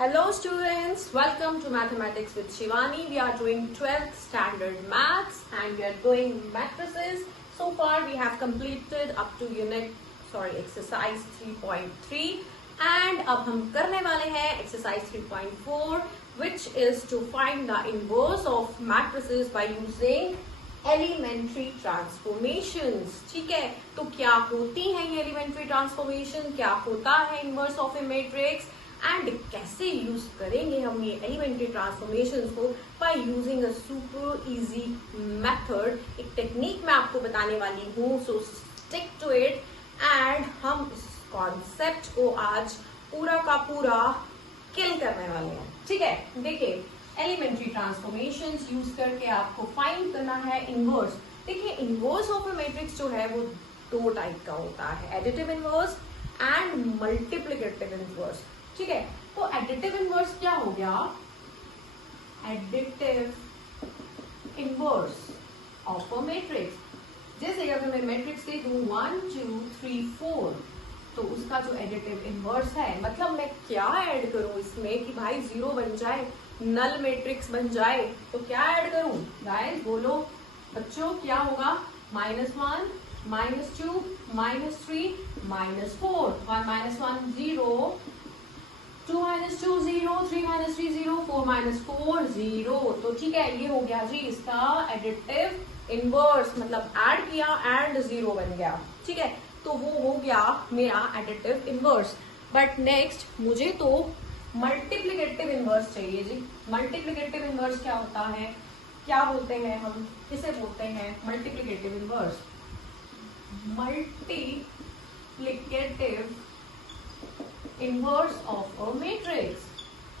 Hello students, welcome to Mathematics with Shivani. We are doing 12th standard maths and we are doing matrices. So far we have completed up to exercise 3.3 and अब हम करने वाले हैं exercise 3.4 which is to find the inverse of matrices by using elementary transformations. ठीक है, तो क्या होती हैं ये elementary transformation, क्या होता है inverse of a matrix and कैसे यूज करेंगे हम ये एलिमेंट्री ट्रांसफॉर्मेशंस को by using a super easy method. एक टेक्निक मैं आपको बताने वाली हूँ, so stick to it and हम इस कॉन्सेप्ट को आज पूरा का पूरा किल करने वाले हैं. ठीक है, देखिए एलिमेंट्री ट्रांसफॉर्मेशंस यूज करके आपको फाइंड करना है इनवर्स. देखिए इनवर्स ऑफ अ मैट्रिक्स जो है वो दो टाइप का होता है, additive inverse and multiplicative inverse. ठीक है, तो एडिटिव इनवर्स क्या हो गया? Additive inverse of a matrix, जैसे अगर मैं मैट्रिक्स दे दूं 1 2 3 4 तो उसका जो एडिटिव इनवर्स है, मतलब मैं क्या ऐड करूं इसमें कि भाई जीरो बन जाए, नल मैट्रिक्स बन जाए, तो क्या ऐड करूं? गाइस बोलो बच्चों, क्या होगा? -1 -2 -3 -4 1 0 2 -2 0 3 -3 0 4 -4 0. तो ठीक है, ये हो गया जी इसका एडिटिव इनवर्स, मतलब ऐड किया एंड जीरो बन गया. ठीक है, तो वो हो गया मेरा एडिटिव इनवर्स. बट नेक्स्ट मुझे तो मल्टीप्लिकेटिव इनवर्स चाहिए जी. मल्टीप्लिकेटिव इनवर्स क्या होता है, क्या बोलते हैं हम? किसे बोलते हैं multiplicative inverse? Multiplicative inverse of a matrix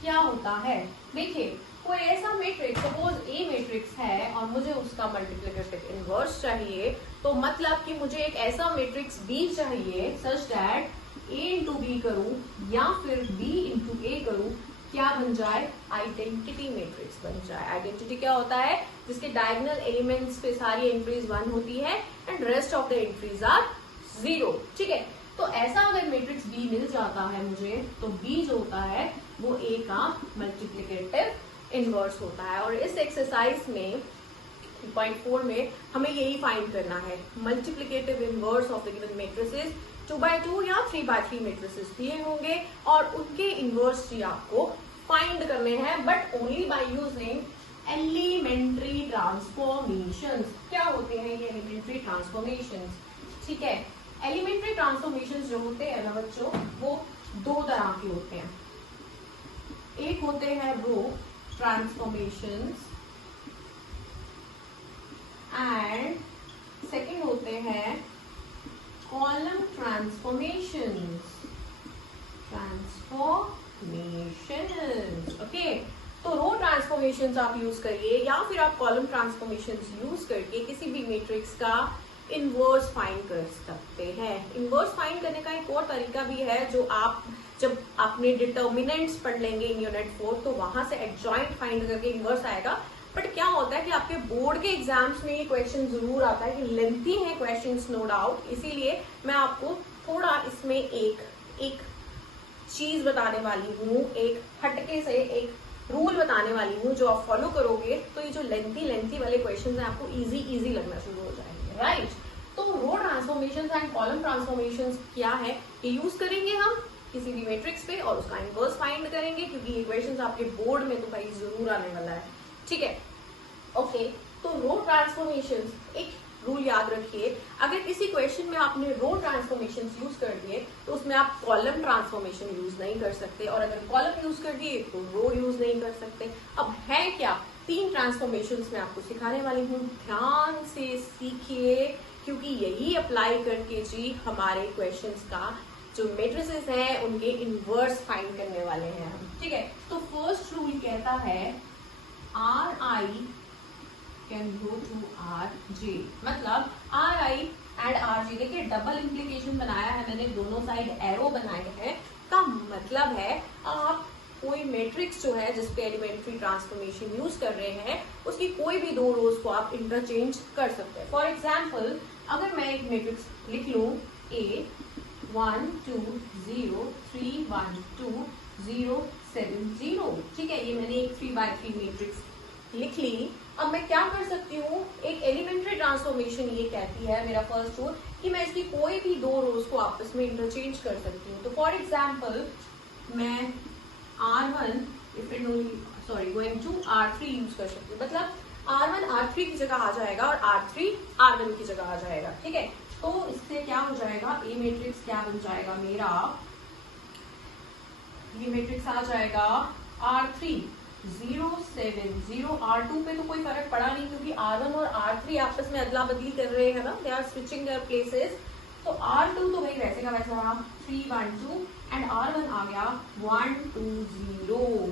क्या होता है? देखिए कोई ऐसा मैट्रिक्स, सपोज ए मैट्रिक्स है और मुझे उसका मल्टीप्लिकेटिव इनवर्स चाहिए, तो मतलब कि मुझे एक ऐसा मैट्रिक्स बी चाहिए such that A into B करूं या फिर बी इंटू ए करूं, क्या बन जाए? आइडेंटिटी मैट्रिक्स बन जाए. आइडेंटिटी क्या होता है? जिसके डायगोनल एलिमेंट्स पे सारी एंट्रीज 1 होती है and rest of the entries are 0. ठीक है, तो ऐसा अगर मैट्रिक्स बी मिल जाता है मुझे, तो बी जो होता है वो ए का मल्टीप्लिकेटिव इनवर्स होता है. और इस एक्सरसाइज में 3.4 में हमें यही फाइंड करना है, multiplicative inverse of the given matrices. 2x2 या 3x3 मैट्रिसेस दिए होंगे और उनके इनवर्स ही आपको फाइंड करने हैं, but only by using elementary transformations. क्या होते हैं ये एलिमेंट्री ट्रांसफॉर्मेशंस? ठीक है, एलिमेंट्री ट्रांसफॉर्मेशंस जो होते हैं ना बच्चों, वो दो तरह के होते हैं. एक होते हैं रो ट्रांसफॉर्मेशंस एंड सेकंड होते हैं कॉलम ट्रांसफॉर्मेशंस. ओके, तो रो ट्रांसफॉर्मेशंस आप यूज करिए या फिर आप कॉलम ट्रांसफॉर्मेशंस यूज करके किसी भी मैट्रिक्स का इनवर्स फाइंड कर सकते हैं. इनवर्स फाइंड करने का एक और तरीका भी है, जो आप जब आपने डिटर्मिनेंट्स पढ़ लेंगे इन यूनिट 4, तो वहां से एडजॉइंट फाइंड करके इनवर्स आएगा. बट क्या होता है कि आपके बोर्ड के एग्जाम्स में ये क्वेश्चन जरूर आता है कि लेंथी है क्वेश्चंस, नो डाउट, इसीलिए मैं आपको थोड़ा इसमें एक चीज बताने वाली हूँ, एक हटके से एक रूल बताने वाली हूँ, जो आप फॉलो करोगे तो ये जो लेंथी वाले क्वेश्चंस हैं आपको इजी लगना शुरू हो जाएंगे. राइट, तो रो ट्रांसफॉर्मेशंस एंड कॉलम ट्रांसफॉर्मेशंस क्या है, ये यूज करेंगे हम किसी भी मैट्रिक्स पे और उसका इनवर्स फाइंड करेंगे, क्योंकि ये क्वेश्चंस आपके बोर्ड में तो भाई जरूर आने वाला है. ठीक है, ओके, तो रो ट्रांसफॉर्मेशंस, एक रूल याद रखिए, अगर किसी क्वेश्चन में आपने रो ट्रांसफॉर्मेशंस यूज कर दिए तो उसमें आप कॉलम ट्रांसफॉर्मेशन यूज नहीं कर सकते, और अगर कॉलम यूज कर दिए तो रो यूज नहीं कर सकते. अब है क्या? 3 ट्रांसफॉर्मेशंस मैं आपको सिखाने वाली हूँ, ध्यान से सीखिए, क्योंकि यही अप्लाई करके जी हमारे क्वेश्चंस का जो मैट्रिसेस हैं उनके इनवर्स फाइंड करने वाले हैं हम. ठीक है, तो फर्स्ट रूल कहता है RI can go to RJ, मतलब RI एंड RJ. देखिए डबल इंप्लीकेशन बनाया है मैंने, दोनों साइड एरो बनाए हैं, का मतलब है आप कोई मैट्रिक्स जो है जिसपे एलिमेंट्री ट्रांसफॉर्मेशन यूज कर रहे हैं, उसकी कोई भी दो रोज को आप इंटरचेंज कर सकते हैं. फॉर एग्जाम्पल अगर मैं एक मैट्रिक्स लिख लूं A 1 2 0 3 1 2 0 7 0। ठीक है, ये मैंने एक 3x3 मैट्रिक्स लिख ली। अब मैं क्या कर सकती हूँ, एक एलिमेंट्री ट्रांसफॉर्मेशन ये कहती है मेरा फर्स्ट रूल कि मैं इसकी कोई भी दो रोज को आपस में इंटरचेंज कर सकती हूँ। तो फॉर एग्जाम्पल मैं R1 going to R3 use कर सकती हूँ। मतलब R1 R3 की जगह आ जाएगा और R3 R1 की जगह आ जाएगा। ठीक है, तो इससे क्या हो जाएगा, ए मैट्रिक्स क्या बन जाएगा मेरा, ये मैट्रिक्स आ जाएगा R3 0 7 0। R2 पे तो कोई फर्क पड़ा नहीं क्योंकि R1 और R3 आपस में अदला बदली कर रहे हैं ना, they are switching their places. तो R2 तो भाई वैसे का वैसा रहा 3 1 2 एंड R1 आ गया 1 2 0।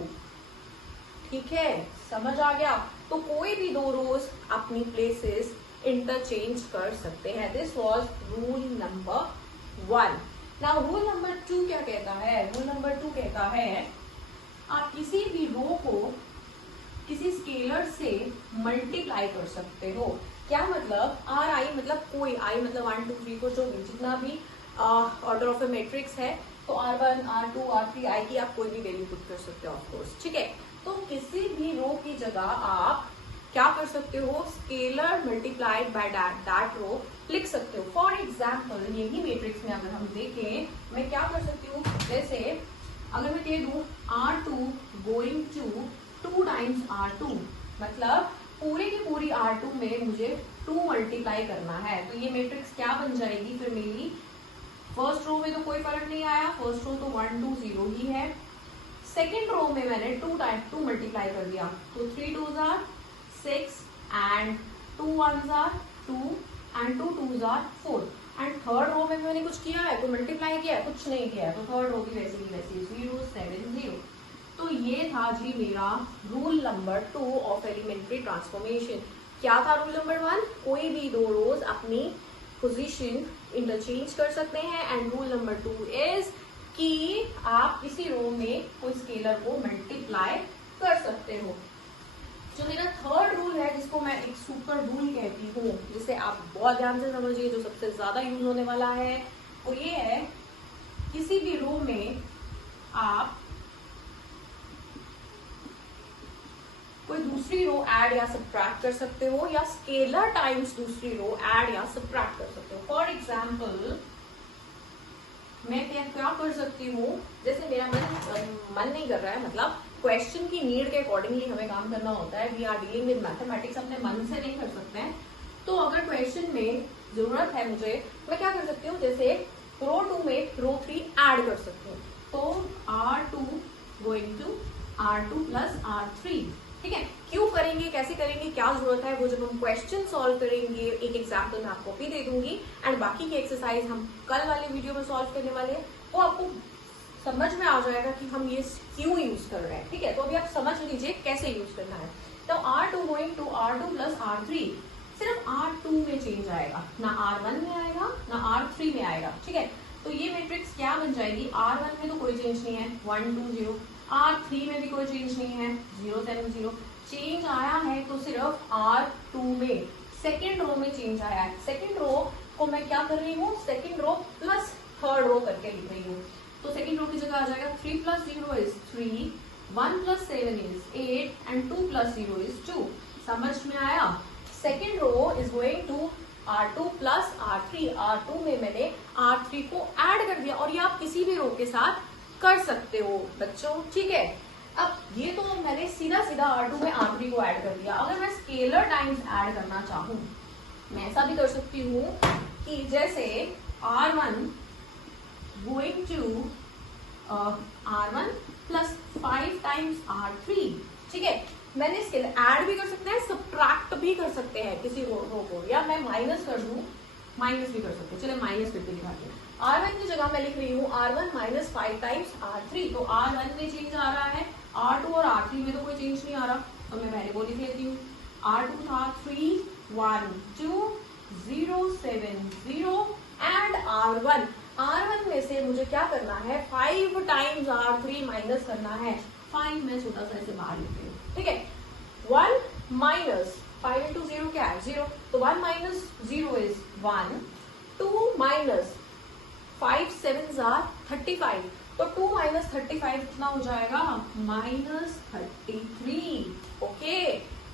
ठीक है, समझ आ गया। तो कोई भी दो रोज अपनी प्लेसेस इंटरचेंज कर सकते हैं। This was rule number 1। Now rule number 2 क्या कहता है, रूल नंबर 2 कहता है आप किसी भी रो को किसी स्केलर से मल्टीप्लाई कर सकते हो। क्या मतलब, आर आई मतलब कोई, आई मतलब 1 2 3 4 जो भी जितना भी ऑर्डर ऑफ ए मैट्रिक्स है, तो R1 R2 R3 आई की आप कोई भी वैल्यू पुट कर सकते हो ऑफकोर्स। ठीक है, तो किसी भी रो की जगह आप क्या कर सकते हो, scalar multiplied by that row लिख सकते हो। फॉर एग्जाम्पल यही मैट्रिक्स में अगर हम देखें, मैं क्या कर सकती हूँ, जैसे अगर मैं कह दूं R2 going to 2 times R2, मतलब पूरी की पूरी R2 में मुझे 2 मल्टीप्लाई करना है, तो ये मैट्रिक्स क्या बन जाएगी फिर मेरी, फर्स्ट रो में तो कोई फर्क नहीं आया, फर्स्ट रो तो 1 2 0 ही है। सेकेंड रो में मैंने 2 मल्टीप्लाई कर दिया, तो 3 2s are 6 and 2 1s are 2 and 2 2s are 4। And third row में मैंने कुछ किया है, तो मल्टीप्लाई किया है, कुछ नहीं किया है, तो थर्ड रो भी वैसे ही वैसे 0 7 0। तो ये था जी मेरा rule number 2 of elementary transformation. क्या था रूल नंबर 1, कोई भी दो रोज अपनी पोजीशन इंटरचेंज कर सकते हैं। एंड रूल नंबर 2 इज कि आप किसी रो में कोई स्केलर को मल्टीप्लाई कर सकते हो। जो मेरा थर्ड रूल है, जिसको मैं एक सुपर रूल कहती हूँ, जिसे आप बहुत ध्यान से समझिए, जो सबसे ज्यादा यूज होने वाला है, वो ये है, किसी भी रो में आप कोई दूसरी रो ऐड या सब्ट्रैक्ट कर सकते हो, या स्केलर टाइम्स दूसरी रो ऐड या सब्ट्रैक्ट कर सकते हो। फॉर एग्जाम्पल मैं क्या कर सकती हूँ, जैसे मेरा मन नहीं कर रहा है, मतलब क्वेश्चन की नीड के अकॉर्डिंगली हमें काम करना होता है, we are dealing with mathematics, अपने मन से नहीं कर सकते हैं। तो अगर क्वेश्चन में जरूरत है मुझे, मैं क्या कर सकती हूँ, जैसे रो 2 में रो 3 ऐड कर सकती हूँ, तो R2 going to R2 plus R3। ठीक है, क्यों करेंगे, कैसे करेंगे, क्या जरूरत है, वो जब हम क्वेश्चन सॉल्व करेंगे, एक एग्जाम्पल मैं आपको भी दे दूंगी, एंड बाकी की एक्सरसाइज हम कल वाले वीडियो में सॉल्व करने वाले हैं, वो आपको समझ में आ जाएगा कि हम ये क्यों यूज कर रहे हैं। ठीक है, तो अभी आप समझ लीजिए कैसे यूज करना है। तो R2 going to R2 plus R3, सिर्फ R2 में चेंज आएगा, ना R1 में आएगा ना R3 में आएगा। ठीक है, तो ये मैट्रिक्स क्या बन जाएगी, R1 में तो कोई चेंज नहीं है 1 2 0, R3 में भी कोई चेंज नहीं है 0 7 0। चेंज आया है तो सिर्फ R2 में, सेकेंड रो में चेंज आया है। सेकेंड रो को मैं क्या कर रही हूँ, second row plus third row करके लिख रही हूँ। तो सेकेंड रो की जगह आ जाएगा 3 plus 0 is 3, 1 plus 7 is 8 and 2 plus 0 is 2। समझ में आया। Second row is going to R2 plus R3, R2 में मैंने R3 को ऐड कर दिया, और ये आप किसी भी रो के साथ कर सकते हो बच्चों। ठीक है, अब ये तो मैंने सीधा सीधा R2 में R3 को ऐड कर दिया। अगर मैं स्केलर टाइम्स ऐड करना चाहूँ, मैं ऐसा भी कर सकती हूँ कि जैसे R1 going to R1 plus 5 times R3। ठीक है, मैंने स्केलर ऐड भी कर सकते हैं, सब्ट्रैक्ट भी कर सकते हैं किसी रो को, या मैं माइनस कर दूं, माइनस भी कर सकते हैं। चलिए माइनस करके दिखाते हैं। R1 की जगह मैं लिख रही हूँ R1 माइनस 5 टाइम्स R3, तो R1 में चेंज आ रहा है, R2 और R3 में तो कोई चेंज नहीं आ रहा, तो मैं पहले वो लिख लेती हूँ। R2 था 3 1 2 0 7 0 एंड R1 में से मुझे क्या करना है, 5 टाइम्स R3 माइनस करना है। 5 मैं छोटा सा ऐसे बाहर लिख रही हूँ। ठीक है, 1 माइनस 5 इंटू 0 क्या है 0, तो 1 minus 0 is 1, 2 minus 5 7s are 35, तो 2 माइनस 35 कितना हो जाएगा, -33। ओके,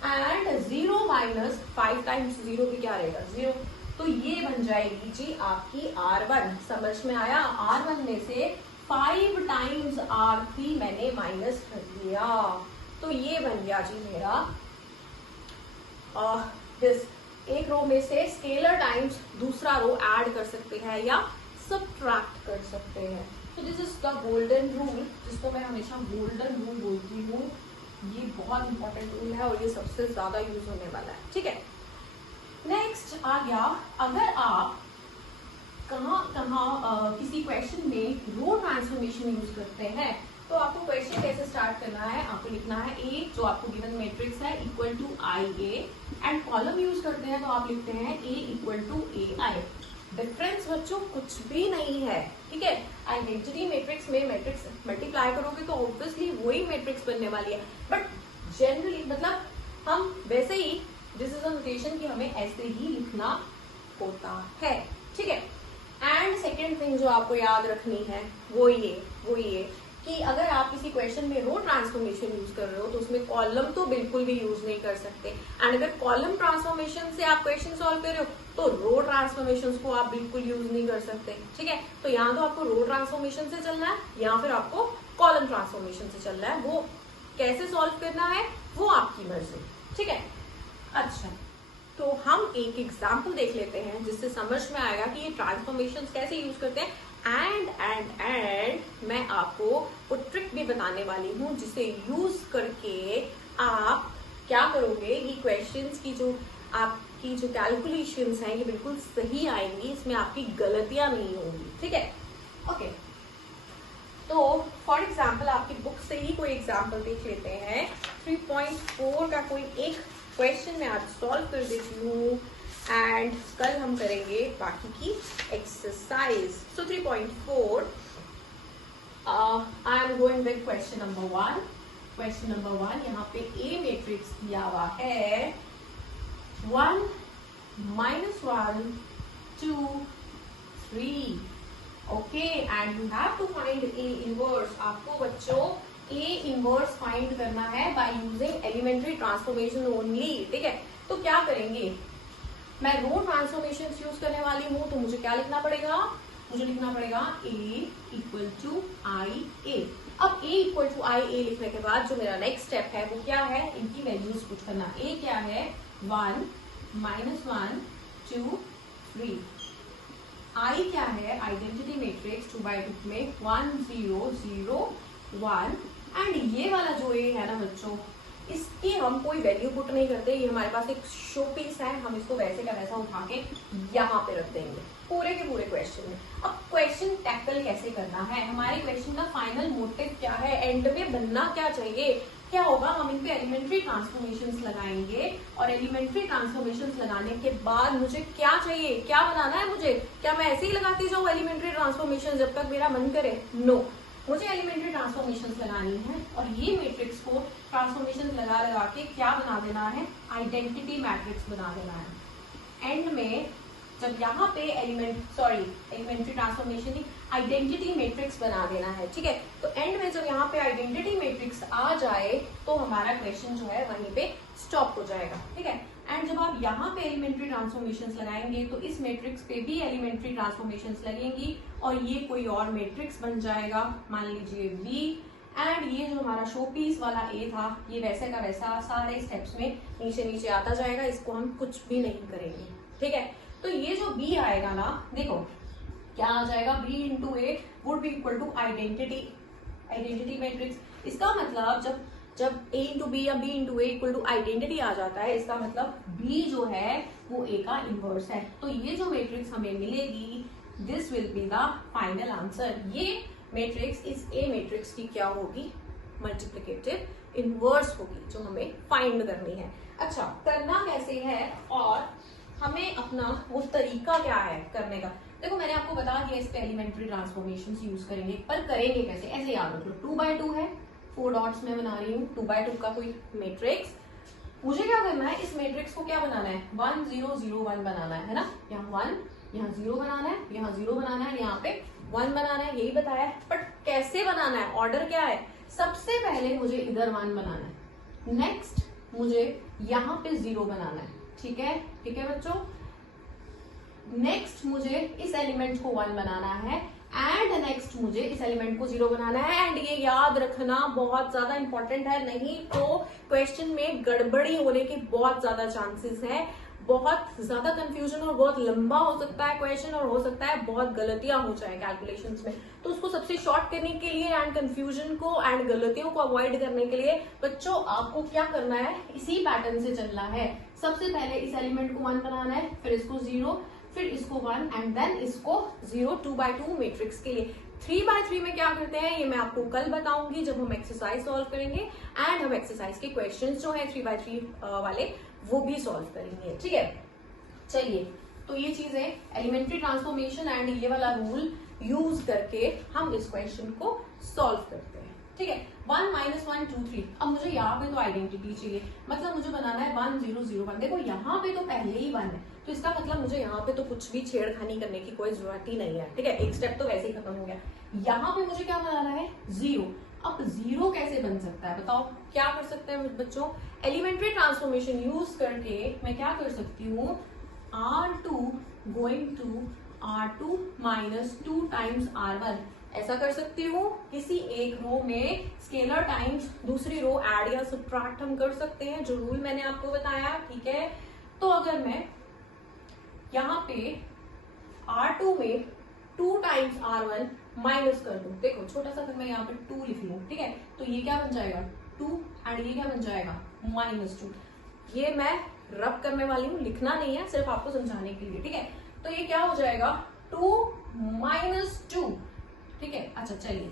एंड 0 माइनस 5 टाइम्स 0 भी क्या रहेगा, 0। तो ये बन जाएगी जी आपकी R1। समझ में आया? R1 में से 5 टाइम्स R3 मैंने माइनस कर दिया, तो ये बन गया जी मेरा एक रो में से स्केलर टाइम्स दूसरा रो ऐड कर सकते हैं या सबट्रैक्ट कर सकते हैं। तो this is the golden rule, जिसको मैं हमेशा गोल्डन रूल बोलती हूँ। ये बहुत इंपॉर्टेंट रूल है और ये सबसे ज्यादा यूज होने वाला है, ठीक है। नेक्स्ट आ गया, अगर आप कहाँ किसी क्वेश्चन में रो ट्रांसफॉर्मेशन यूज करते हैं, तो आपको क्वेश्चन कैसे स्टार्ट करना है, आपको लिखना है ए, जो आपको गिवन मैट्रिक्स है, equal to I A, and column use करते हैं तो आप लिखते हैं A equal to A I. Difference बच्चों कुछ भी नहीं है, ठीक है। आइडेंटिटी मैट्रिक्स में मैट्रिक्स मल्टीप्लाई करोगे तो ऑब्वियसली वही मैट्रिक्स बनने वाली है, बट जनरली मतलब हम वैसे ही दिस इज अ नोटेशन कि हमें ऐसे ही लिखना होता है, ठीक है। एंड सेकेंड थिंग जो आपको याद रखनी है वो ये कि अगर आप किसी क्वेश्चन में रो ट्रांसफॉर्मेशन यूज कर रहे हो तो उसमें कॉलम तो बिल्कुल भी यूज नहीं कर सकते। एंड अगर कॉलम ट्रांसफॉर्मेशन से आप क्वेश्चन सॉल्व कर रहे हो तो रो ट्रांसफॉर्मेशन को आप बिल्कुल यूज नहीं कर सकते, ठीक है। तो यहाँ तो आपको रो ट्रांसफॉर्मेशन से चलना है या फिर आपको कॉलम ट्रांसफॉर्मेशन से चलना है, वो कैसे सॉल्व करना है वो आपकी मर्जी, ठीक है। अच्छा, तो हम एक एग्जाम्पल देख लेते हैं जिससे समझ में आएगा कि ये ट्रांसफॉर्मेशन कैसे यूज करते हैं। एंड मैं आपको वो ट्रिक भी बताने वाली हूँ जिसे यूज करके आप क्या करोगे, ये क्वेश्चंस की जो आपकी जो कैलकुलेशंस हैं ये बिल्कुल सही आएंगी, इसमें आपकी गलतियां नहीं होंगी, ठीक है। ओके, तो फॉर एग्जाम्पल आपकी बुक से ही कोई एग्जाम्पल देख लेते हैं। 3.4 का कोई एक क्वेश्चन मैं आज सॉल्व कर देती हूँ एंड कल हम करेंगे बाकी की exercise. So 3.4 I am going with question number 1। Question number 1 यहाँ पे ए मैट्रिक्स दिया हुआ है 1 -1 2 3। Okay, and you have to find A inverse. आपको बच्चों ए इनवर्स फाइंड करना है by using elementary transformation only, ठीक है। तो क्या करेंगे, मैं रो ट्रांसफॉर्मेशन यूज करने वाली हूं, तो मुझे क्या लिखना पड़ेगा, मुझे लिखना पड़ेगा ए इक्वल टू आई ए। अब ए इक्वल टू आई ए लिखने के बाद जो मेरा नेक्स्ट स्टेप है वो क्या है, इनकी वैल्यूज पुट करना। ए क्या है 1 -1 2 3। आई क्या है, आइडेंटिटी मैट्रिक्स 2x2 में 1 0 0 1। एंड ये वाला जो ए है ना बच्चों, इसकी हम कोई वैल्यू पुट नहीं करते, ये हमारे पास एक शो पीस है, हम इसको वैसे का वैसा उठा के यहाँ पे रख देंगे पूरे के पूरे क्वेश्चन में। अब क्वेश्चन टैकल कैसे करना है, हमारे क्वेश्चन का फाइनल मोटिव क्या है, एंड में बनना क्या चाहिए, क्या होगा, हम इन पे एलिमेंट्री ट्रांसफॉर्मेशंस लगाएंगे और एलिमेंट्री ट्रांसफॉर्मेशंस लगाने के बाद मुझे क्या चाहिए, क्या बनाना है मुझे, क्या मैं ऐसे ही लगाती जाऊँ एलिमेंट्री ट्रांसफॉर्मेशन जब तक मेरा मन करे, नो, मुझे एलिमेंट्री ट्रांसफॉर्मेशंस लगानी है और ये मैट्रिक्स को ट्रांसफॉर्मेशन लगा के क्या बना देना है, आइडेंटिटी मैट्रिक्स बना देना है। एंड में जब यहाँ पे एलिमेंट्री ट्रांसफॉर्मेशन आइडेंटिटी मैट्रिक्स बना देना है, ठीक है। तो एंड में जब यहाँ पे आइडेंटिटी मैट्रिक्स आ जाए तो हमारा क्वेश्चन जो है वहीं पे स्टॉप हो जाएगा, ठीक है। एंड जब आप यहाँ पे एलिमेंट्री ट्रांसफॉर्मेशंस लगाएंगे तो इस मैट्रिक्स पे भी एलिमेंट्री ट्रांसफॉर्मेशंस लगेंगी और ये कोई और मैट्रिक्स बन जाएगा, मान लीजिए V। एंड ये जो हमारा शो पीस वाला ए था ये वैसे का वैसा सारे स्टेप्स में नीचे नीचे आता जाएगा, इसको हम कुछ भी नहीं करेंगे, ठीक है। तो ये जो B आएगा ना, देखो क्या आ जाएगा, B into A would be equal to identity matrix. इसका मतलब जब A इंटू बी या B into A equal to identity आ जाता है, इसका मतलब B जो है वो A का इनवर्स है। तो ये जो मैट्रिक्स हमें मिलेगी this will be the final answer. ये मैट्रिक्स इस A मैट्रिक्स की क्या होगी, मल्टीप्लिकेटिव इनवर्स होगी जो हमें फाइंड करनी है। अच्छा, करना कैसे है और हमें अपना वो तरीका क्या है करने का, देखो मैंने आपको बता दिया इस पे एलिमेंट्री ट्रांसफॉर्मेशंस यूज करेंगे, पर करेंगे कैसे, ऐसे याद रख लो 2x2 है, 4 डॉट्स में बना रही हूँ 2x2 का कोई मैट्रिक्स। मुझे क्या करना है, इस मैट्रिक्स को क्या बनाना है, 1 0 0 1 बनाना है ना, यहाँ 1 यहाँ 0 बनाना है, यहाँ 0 बनाना है, यहाँ पे 1 बनाना है, यही बताया है, बट कैसे बनाना है, ऑर्डर क्या है, सबसे पहले मुझे इधर 1 बनाना है, नेक्स्ट मुझे यहाँ पे 0 बनाना है, ठीक है, ठीक है बच्चों। नेक्स्ट मुझे इस एलिमेंट को 1 बनाना है एंड नेक्स्ट मुझे इस एलिमेंट को 0 बनाना है। एंड ये याद रखना बहुत ज्यादा इंपॉर्टेंट है, नहीं तो क्वेश्चन में गड़बड़ी होने के बहुत ज्यादा चांसेस है, बहुत ज्यादा कंफ्यूजन और बहुत लंबा हो सकता है क्वेश्चन और हो सकता है बहुत गलतियां हो जाए कैलकुलेशंस में। तो उसको सबसे शॉर्ट करने के लिए एंड कंफ्यूजन को एंड गलतियों को अवॉइड करने के लिए बच्चों आपको क्या करना है, इसी पैटर्न से चलना है। सबसे पहले इस एलिमेंट को 1 बनाना है, फिर इसको 0, फिर इसको 1 एंड देन इसको 0 2x2 मैट्रिक्स के लिए। 3x3 में क्या करते हैं ये मैं आपको कल बताऊंगी जब हम एक्सरसाइज सॉल्व करेंगे एंड हम एक्सरसाइज के क्वेश्चंस जो है 3x3 वाले वो भी सॉल्व करेंगे, ठीक है। चलिए, तो ये चीजें एलिमेंट्री ट्रांसफॉर्मेशन एंड ये वाला रूल यूज करके हम इस क्वेश्चन को सॉल्व करते हैं, ठीक है। 1 - 1 2 3। अब मुझे यहाँ पे तो आइडेंटिटी चाहिए, मतलब मुझे बनाना है 1 0 0 1। देखो यहाँ पे तो पहले ही 1 है, तो इसका मतलब मुझे यहाँ पे तो कुछ भी छेड़खानी करने की कोई जरूरत ही नहीं है, ठीक है। एक स्टेप तो वैसे ही खत्म हो गया। यहाँ पे मुझे क्या बनाना है 0। अब 0 कैसे बन सकता है बताओ, क्या कर सकते हैं बच्चों, एलिमेंट्री ट्रांसफॉर्मेशन यूज करके मैं क्या कर सकती हूँ, R2 going to R2 minus 2 times R1 ऐसा कर सकती हूँ। किसी एक रो में स्केलर टाइम्स दूसरी रो ऐड या सब्ट्रैक्ट हम कर सकते हैं, जो रूल मैंने आपको बताया, ठीक है। तो अगर मैं यहाँ पे R2 में 2 टाइम्स R1 माइनस कर दूं, देखो छोटा सा अगर मैं यहाँ पे 2 लिख लूं, ठीक है, तो ये क्या बन जाएगा 2 एंड ये क्या बन जाएगा -2। ये मैं रब करने वाली हूँ, लिखना नहीं है, सिर्फ आपको समझाने के लिए, ठीक है। तो ये क्या हो जाएगा 2 - 2, ठीक है। अच्छा चलिए,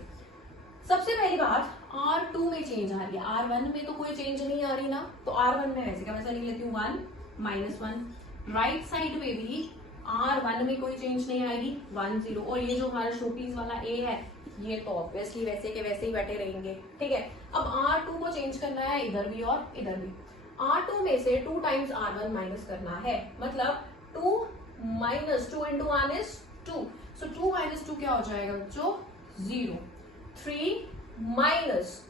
सबसे पहली बात R2 में चेंज आ रही है, R1 में तो कोई चेंज नहीं आ रही ना, तो R1 में वैसे का वैसा लिख लेती हूँ 1 - 1। राइट साइड में भी R1 में कोई चेंज नहीं आएगी 1 0, और ये जो हमारा शोपीस वाला A है ये तो ऑब्वियसली वैसे के वैसे ही बैठे रहेंगे, ठीक है। अब R2 को चेंज करना है इधर भी और इधर भी। R2 में से 2 टाइम्स R1 माइनस करना है, मतलब 2 - 2 × 1 is 2, सो 2 - 2 क्या हो जाएगा बच्चों 0। 3 माइनस,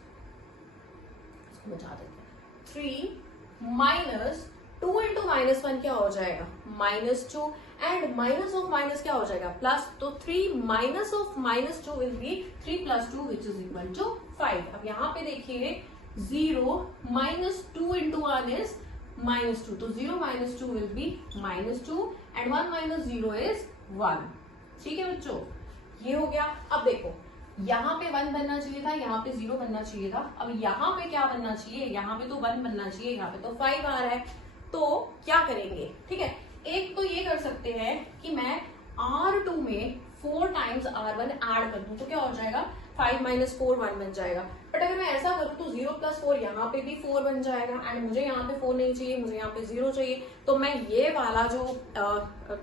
इसको बचा देते हैं, 3 माइनस 2 × -1 क्या हो जाएगा -2 एंड माइनस ऑफ माइनस क्या हो जाएगा प्लस, तो 3 minus of -2 will be 3 + 2 which is equal to 5। अब यहाँ पे देखिए 0 - 2 × 1 इज -2, तो 0 - 2 विल बी -2 एंड 1 - 0 इज 1, ठीक है बच्चों, ये हो गया। अब देखो यहाँ पे 1 बनना चाहिए था, यहाँ पे 0 बनना चाहिए था, अब यहाँ पे क्या बनना चाहिए, यहाँ पे तो 1 बनना चाहिए, यहाँ पे तो 5 आ रहा है, तो क्या करेंगे, ठीक है। एक तो ये कर सकते हैं कि मैं R2 में 4 टाइम्स R1 ऐड कर दूं, तो क्या हो जाएगा 5 - 4 1 बन जाएगा। बट अगर मैं ऐसा करूं तो 0 + 4 यहाँ पे भी 4 बन जाएगा एंड मुझे यहाँ पे 4 नहीं चाहिए, मुझे यहाँ पे 0 चाहिए, तो मैं ये वाला जो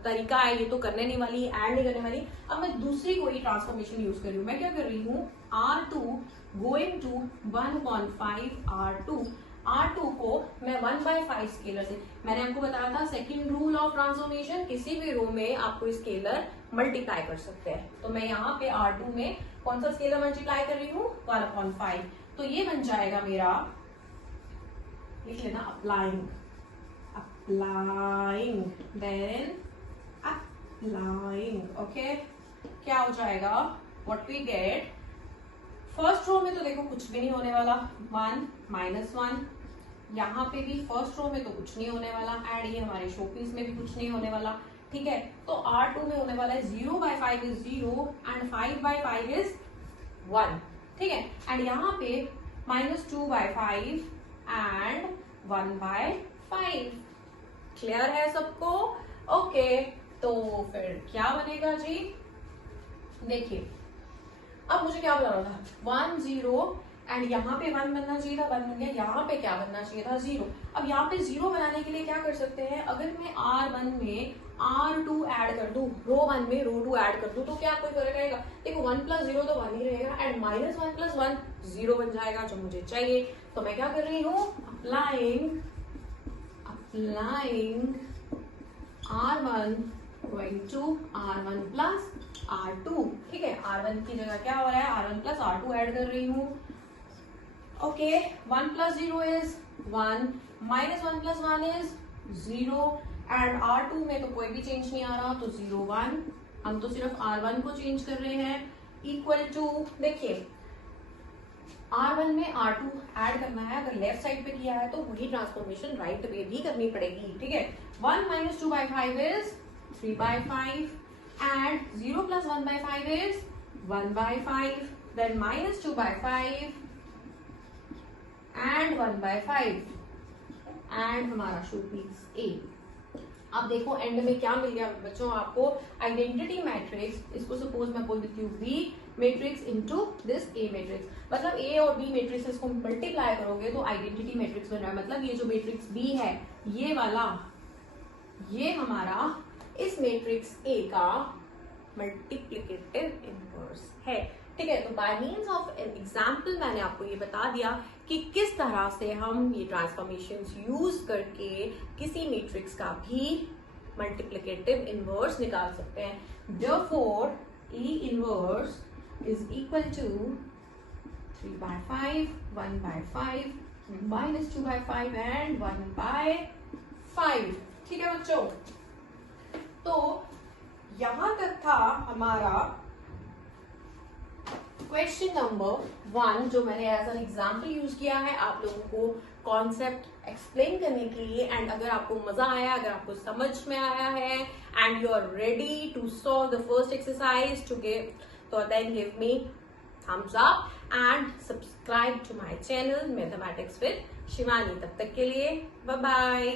तरीका है ये तो करने नहीं वाली, ऐड नहीं करने वाली। अब मैं दूसरी कोई ट्रांसफॉर्मेशन यूज कर रही हूँ, मैं क्या कर रही हूँ R2 going to 1/5 R2, R2 को मैं 1/5 स्केलर से, मैंने आपको बताया था सेकंड रूल ऑफ ट्रांसफॉर्मेशन, किसी भी रो में आपको स्केलर मल्टीप्लाई कर सकते हैं। तो मैं यहाँ पे R2 में कौन सा स्केलर मल्टीप्लाई कर रही हूँ 1/5, तो ये बन जाएगा मेरा, लिख लेना applying, applying then applying, okay. क्या हो जाएगा what we get, first row में तो देखो कुछ भी नहीं होने वाला 1 - 1, यहाँ पे भी फर्स्ट रो में तो कुछ नहीं होने वाला एंड ये हमारे शोपीस में भी कुछ नहीं होने वाला, ठीक है। तो R2 में होने वाला है 0/5 इज 0 एंड 5/5 इज 1, ठीक है। एंड यहाँ पे -2/5 एंड 1/5, क्लियर है सबको, ओके। तो फिर क्या बनेगा जी, देखिए अब मुझे क्या बनाना था 1 0 एंड यहाँ पे 1 बनना चाहिए था, 1 बन गया, यहाँ पे क्या बनना चाहिए था 0। अब यहाँ पे 0 बनाने के लिए क्या कर सकते हैं, अगर मैं R1 में R2 ऐड कर दूं, रो 1 में रो 2 ऐड कर दूं, तो क्या कोई फर्क रहेगा, देखो 1 + 0 तो 1 ही रहेगा एंड -1 + 1 0 बन जाएगा जो मुझे चाहिए। तो मैं क्या कर रही हूँ applying R1 going to R1 + R2, ठीक है। R1 की जगह क्या हो रहा है, R1 प्लस R2 ऐड कर रही हूँ। Okay, 1 plus 0 is 1, minus 1 plus 1 is 0, and R2 में तो कोई भी चेंज नहीं आ रहा, तो 0 1, हम तो सिर्फ R1 को चेंज कर रहे हैं, इक्वल टू, देखिए R1 में R2 ऐड करना है, अगर लेफ्ट साइड पे किया है तो वही ट्रांसफॉर्मेशन राइट पे भी करनी पड़ेगी, ठीक है। 1 minus 2/5 is 3/5, and 0 plus 1/5 is 1/5, then minus 2/5 and 1/5, and हमारा शुड बी A। अब देखो एंड में क्या मिल गया बच्चों आपको, आइडेंटिटी मैट्रिक्स, इसको सपोज मैं बोल देती हूँ B matrix into this A matrix, मतलब A और B मैट्रिक्स को मल्टीप्लाई करोगे तो आइडेंटिटी मैट्रिक्स बन रहा है, मतलब ये जो मैट्रिक्स B है ये वाला, ये हमारा इस मैट्रिक्स A का मल्टीप्लिकेटिव इनवर्स है, ठीक है। तो bye means of an example मैंने आपको ये बता दिया कि किस तरह से हम ये ट्रांसफॉर्मेशंस यूज करके किसी मैट्रिक्स का भी मल्टीप्लिकेटिव इनवर्स निकाल सकते हैं। Therefore, E inverse is equal to 3/5, 1/5, minus 2/5 and 1/5, ठीक है बच्चों। तो यहां तक था हमारा क्वेश्चन नंबर 1, जो मैंने एज एन एग्जाम्पल यूज किया है आप लोगों को कॉन्सेप्ट एक्सप्लेन करने के लिए। एंड अगर आपको मजा आया, अगर आपको समझ में आया है and you are ready to solve the first exercise to give, तो then give me thumbs up and subscribe to my channel Mathematics with Shivani। तब तक के लिए बाय बाय।